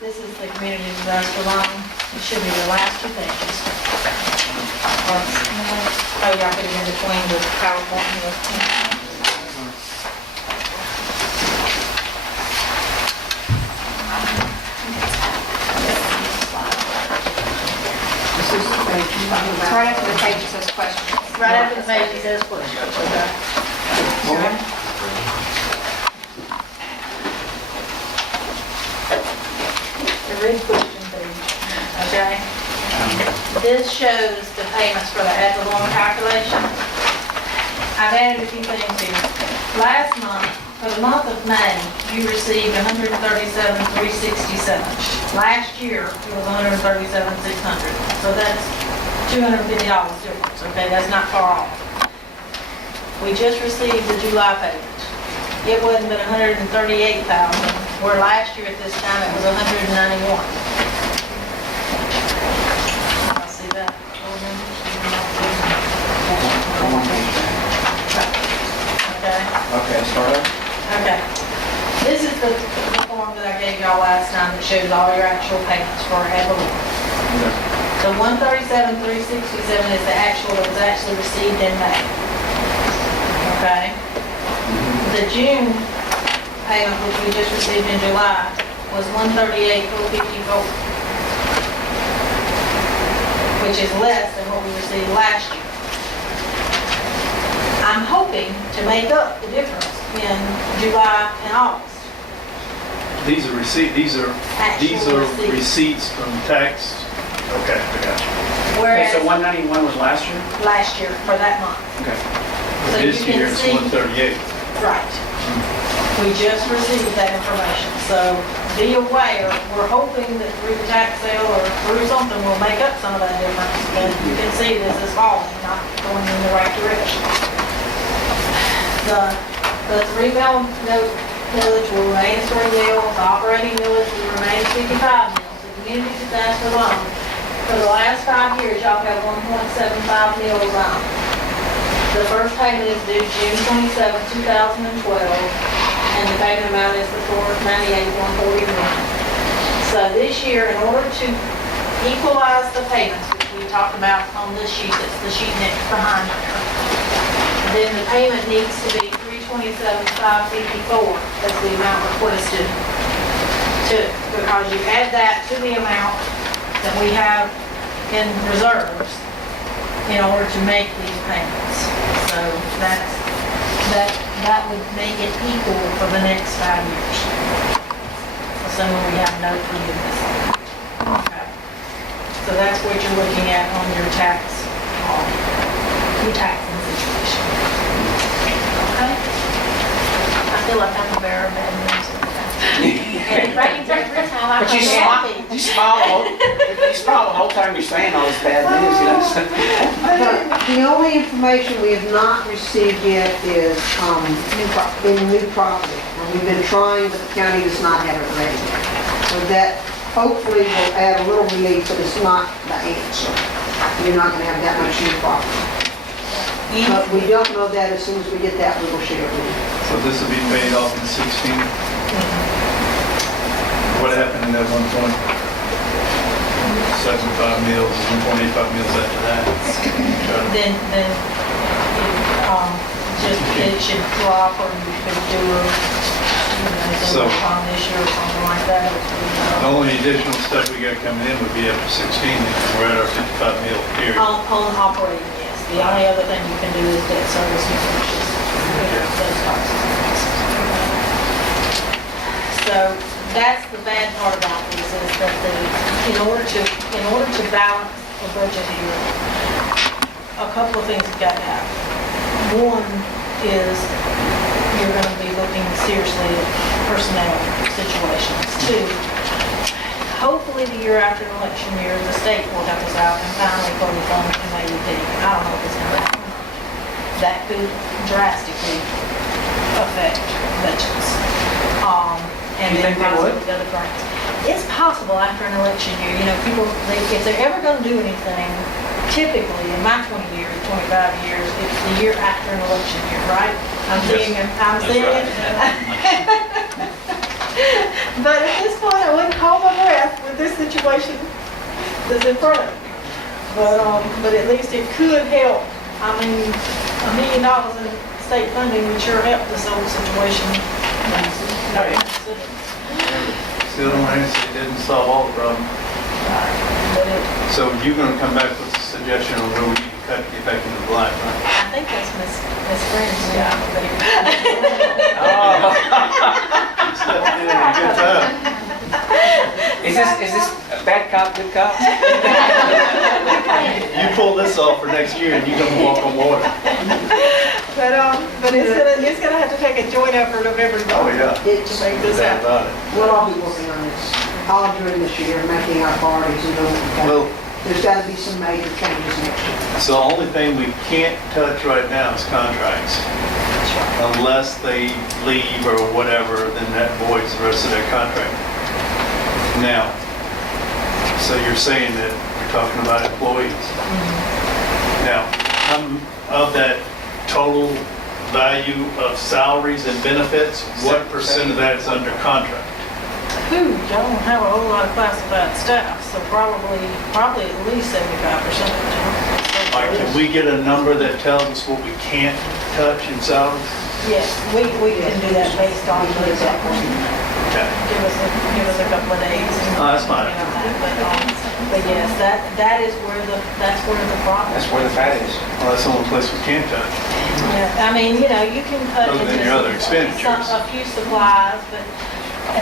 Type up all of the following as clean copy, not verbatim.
This is the community disaster loan. It should be the last two pages. Oh, y'all put it in between the PowerPoint and the... Right after the page it says questions. Right after the page, it says questions, okay? The read question page, okay? This shows the payments for the ad valorem calculation. I've added a few things here. Last month, for the month of May, you received $137,367. Last year, it was $137,600. So that's $250 difference, okay? That's not far off. We just received the July payment. It wasn't but $138,000, where last year at this time it was $191,000. I see that. Okay. Okay, start up. Okay. This is the form that I gave y'all last time that shows all your actual payments for ad valorem. The $137,367 is the actual that was actually received in May. Okay? The June payment, which we just received in July, was $138,054, which is less than what we received last year. I'm hoping to make up the difference in July and August. These are Actual receipts. receipts from tax. Okay, I got you. Okay, Whereas so 191 was last year? last year for that month. Okay. So This you can year it's see- 138. Right. We just received that information, so be aware, we're hoping that through the tax sale or through something, we'll make up some of that difference. But you can see this is falling, not going in the right direction. The three millage will remain as 3 mills, the operating millage will remain 55 mills. The community disaster loan, for the last 5 years, y'all have 1.75 mills on. The first payment is due June 27, 2012, and the payment amount is the $498,141. So this year, in order to equalize the payments, which we talked about on this sheet, that's the sheet next behind here, then the payment needs to be $327,554. That's the amount requested because you add that to the amount that we have in reserves in order to make these payments. So that would make it equal for the next 5 years, assuming we have no forgiveness. Okay. So that's what you're looking at on your taxing situation. Okay? I feel like I'm a bearer of bad news. And right every time I But you come smile, happy. you smile the whole time you're saying all this bad news, you know? But the only information we have not received yet is in new property. And we've been trying, but the county does not have it ready yet. So that hopefully will add a little relief, but it's not the answer. You're not going to have that much new property. But we don't know that as soon as we get that, we will share it with you. So this will be paid off in 16. What happened in that 1.75 meals, 1.85 meals after that? Then it should drop, or you could do So- on this year or something like that. The only additional stuff we got coming in would be after 16, and we're at our 55 meal period. On operating, yes. The only other thing you can do is debt service, which is those types of things. So that's the bad part about this, is that in order to balance the budget here, a couple of things have got to happen. One is you're going to be looking seriously at personnel situations. Two, hopefully the year after an election year, the state will help us out and finally fully fund an AUP. I don't know if it's going to happen. That could drastically affect budgets. And You then think they would? possibly the other grants. It's possible after an election year, people, if they're ever going to do anything, typically, in my 20 years, 25 years, it's the year after an election year, right? I'm seeing it. That's right. But at this point, I wouldn't hold my breath. situation that's in front of you. But at least it could help. I mean, $1 million in state funding would sure help this whole situation. Still don't answer, it didn't solve all the problems. But So you're gonna come back with a suggestion on where we need to cut to get back into the black, right? I think that's Miss Friend's job. Good time. Is this a bad cop, good cop? You pull this off for next year and you're gonna walk on water. But it's gonna have to take a joint effort of everybody. Oh, yeah. To make this Bad happen. about it. We'll all be working on this all during this year, making our priorities and doing what we Well, can. There's got to be some major changes next year. so the only thing we can't touch right now is contracts. Unless they leave or whatever, then that voids the rest of their contract. Now, so you're saying that we're talking about employees. Now, of that total value of salaries and benefits, what percent of that is under contract? Y'all don't have a whole lot of classified staff, so probably at least 75%. Like, can we get a number that tells us what we can't touch in salaries? Yes, we can do that based on the exact one. Okay. Give us a couple of days. Oh, that's fine. But yes, that's where the problem. That's where the fat is. Well, that's the only place we can't touch. Yeah, I mean, you can cut Other than into your other expenditures. a few supplies, but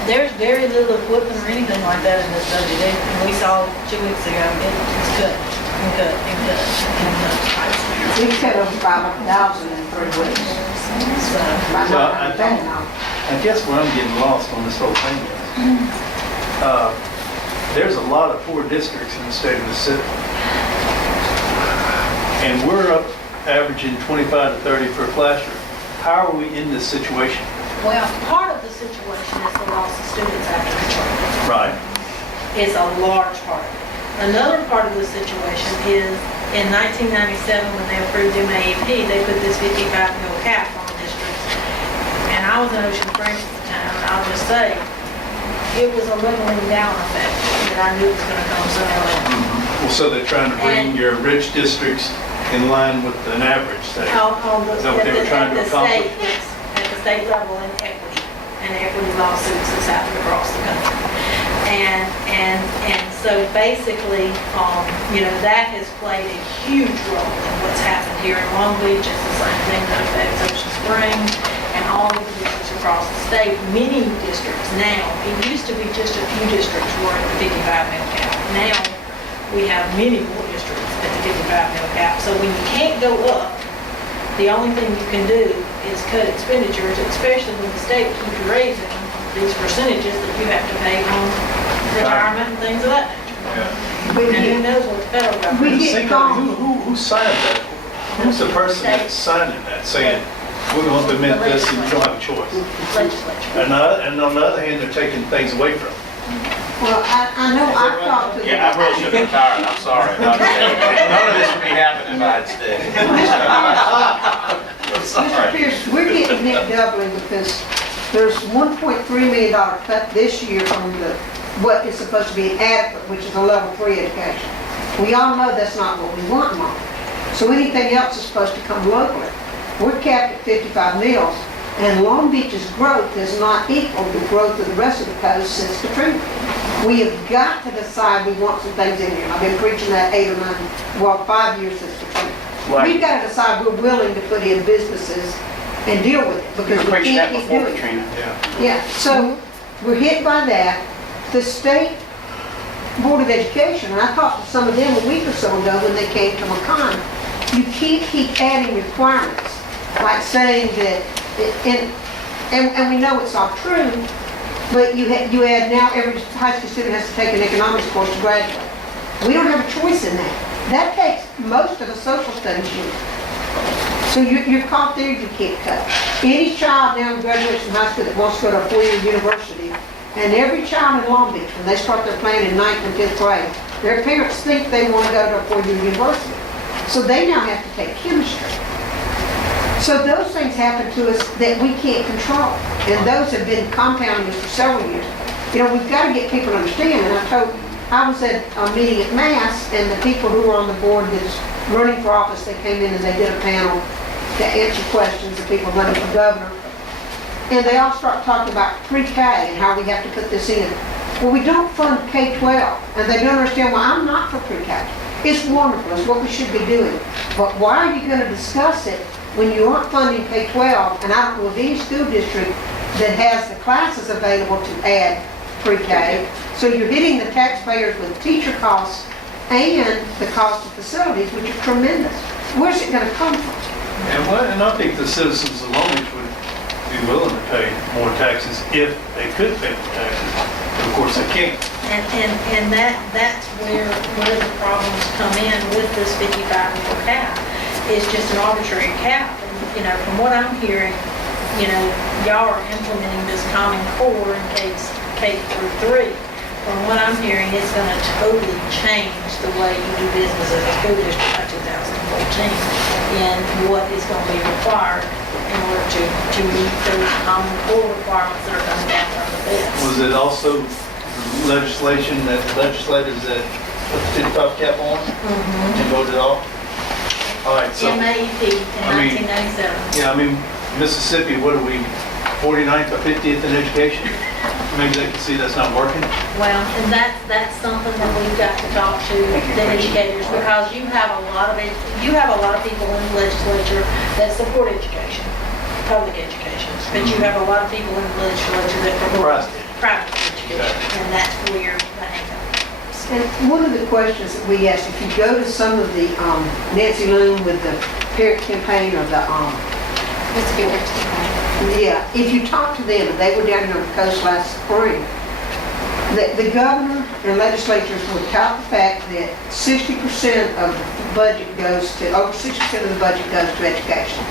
there's very little equipment or anything like that in this budget. And we saw 2 weeks ago, it's cut and cut and cut and cut. We cut over 500,000 in 3 weeks. So, By Well, not having now. I guess where I'm getting lost on this whole thing is, there's a lot of poor districts in the state of Mississippi. And we're up averaging 25 to 30 per classroom. How are we in this situation? well, part of the situation is the loss of students after the Right. is a large part of it. Another part of the situation is in 1997, when they approved MAEP, they put this 55 mil cap on districts. And I was in Ocean Springs at the time, and I'll just say, it was a leveling down effect that I knew was going to come sooner or later. Well, so they're trying to bring And- your rich districts in line with an average, say. On the, Is that what they were trying to accomplish? At the state level in equity lawsuits that's happened across the country. And so basically, that has played a huge role in what's happened here in Long Beach. It's the same thing that affects Ocean Springs and all of the districts across the state. Many districts now, it used to be just a few districts were at the 55 mil cap. Now, we have many more districts at the 55 mil cap. So when you can't go up, the only thing you can do is cut expenditures, especially when the state keeps raising these percentages that you have to pay on retirement and things of that nature. Yeah. We And who get, knows what the federal government. We Who's get thinking- calm. Who signed that? Who's the person that's signing that, saying, we're going to implement this and you don't have a choice? Legislature. And on the other hand, they're taking things away from them. well, I know I've talked to the. Yeah, I really should have retired, I'm sorry. None of this would be happening if I had stayed. I'm Mr. sorry. Pierce, we're getting hit doubly because there's $1.3 million cut this year from what is supposed to be inadequate, which is a level 3 education. We all know that's not what we want, Mom. So anything else is supposed to come locally. We're capped at 55 mils, and Long Beach's growth has not equaled the growth of the rest of the coast since Katrina. We have got to decide we want some things in here. I've been preaching that 5 years since Katrina. Right. We've got to decide we're willing to put in businesses and deal with it, You because were we preaching that can't keep before doing it. Katrina. Yeah. Yeah, so we're hit by that. The state Board of Education, and I talked to some of them a week or so ago when they came to McCon, you can't keep adding requirements, like saying that, and we know it's all true, but you add now every high school student has to take an economics course to graduate. We don't have a choice in that. That takes most of a social studies year. So you're caught there, you can't cut. Any child now who graduates from high school that wants to go to a 4-year university, and every child in Long Beach, when they start their plan in 9th and 10th grade, their parents think they want to go to a 4-year university. So they now have to take chemistry. So those things happen to us that we can't control. And those have been compounding us for several years. We've got to get people to understand, and I told I was at a meeting at Mass, and the people who were on the board that's running for office, they came in and they did a panel to answer questions of people running for governor. And they all start talking about pre-K and how we have to put this in. Well, we don't fund K-12, and they don't understand why I'm not for pre-K. It's wonderful, it's what we should be doing. But why are you gonna discuss it when you aren't funding K-12, and I don't know of any school district that has the classes available to add pre-K? So you're hitting the taxpayers with teacher costs and the cost of facilities, which are tremendous. Where's it gonna come from? And I think the citizens of Long Beach would be willing to pay more taxes if they could pay more taxes. But of course, they can't. And that's where the problems come in with this 55 mil cap. It's just an arbitrary cap. And, you know, from what I'm hearing, you know, y'all are implementing this Common Core in K through 3. From what I'm hearing, it's going to totally change the way you do business as a school district by 2014 and what is going to be required in order to meet those Common Core requirements that are coming down from the feds. Was it also legislation that legislators that put the 55 cap on and voted off? All right, so, MAP in 1997. yeah, I mean, Mississippi, what are we, 49th or 50th in education? Maybe they can see that's not working. Well, and that's something that we've got to talk to the educators, because you have a lot of people in the legislature that support education, public education, but you have a lot of people in the legislature that support private education, and that's where the hang-up is. And one of the questions that we asked, if you go to some of the Nancy Loon with the parent campaign or the Let's go next to yeah, if you talk to them, and they were down here on the coast last spring, the governor and legislatures would tout the fact that 60% of the budget goes to, over 60% of the budget goes to education,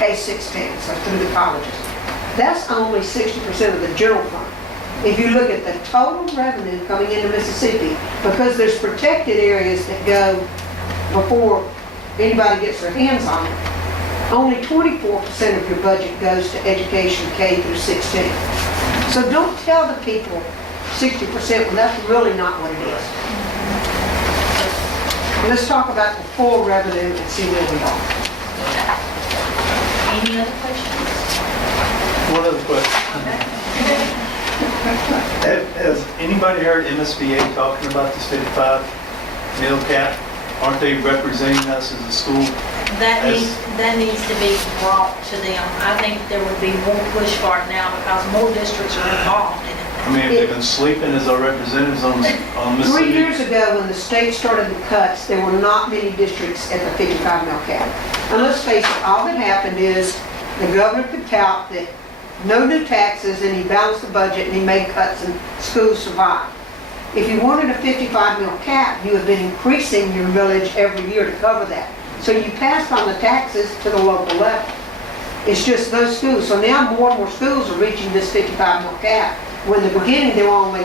K-16, so through the colleges. That's only 60% of the general fund. If you look at the total revenue coming into Mississippi, because there's protected areas that go before anybody gets their hands on it, only 24% of your budget goes to education K through 16. So don't tell the people 60% when that's really not what it is. Let's talk about the full revenue and see where we are. Any other questions? One other question. Has anybody heard MSBA talking about this 55 mil cap? Aren't they representing us as a school? That needs to be brought to them. I think there would be more push for it now because more districts are involved in it. I mean, have they been sleeping as our representatives on 3 Mississippi? years ago, when the state started the cuts, there were not many districts at the 55 mil cap. And let's face it, all that happened is the governor could tout that no new taxes, and he balanced the budget, and he made cuts, and schools survived. If you wanted a 55 mil cap, you have been increasing your millage every year to cover that. So you passed on the taxes to the local level. It's just those schools. So now more and more schools are reaching this 55 mil cap. When in the beginning there were only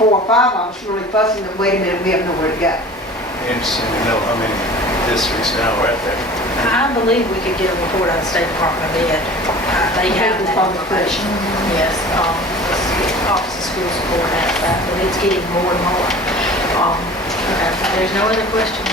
4 or 5 of us really fussing that, wait a minute, we have nowhere to go. Interesting to know how many districts now are at there. I believe we could get a report out of the State Department of Ed. They have that information. Yes, the Office of School Support has that, but it's getting more and more. Okay, there's no other questions.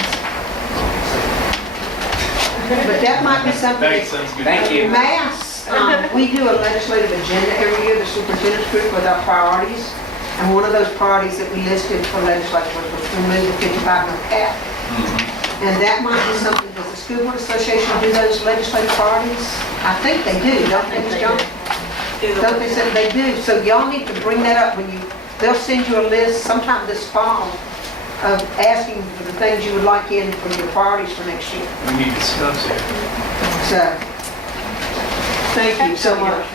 But that might be something. Thanks, sounds good. Thank you. Mass, we do a legislative agenda every year, the superintendent's group, with our priorities. And one of those priorities that we listed for legislature was to remove the 55 mil cap. And that might be something, does the School Board Association do those legislative priorities? I think they do, don't they, Ms. Jones? Don't they say they do? So y'all need to bring that up when they'll send you a list sometime this fall of asking for the things you would like in from your priorities for next year. We need to discuss it. So, thank you so much.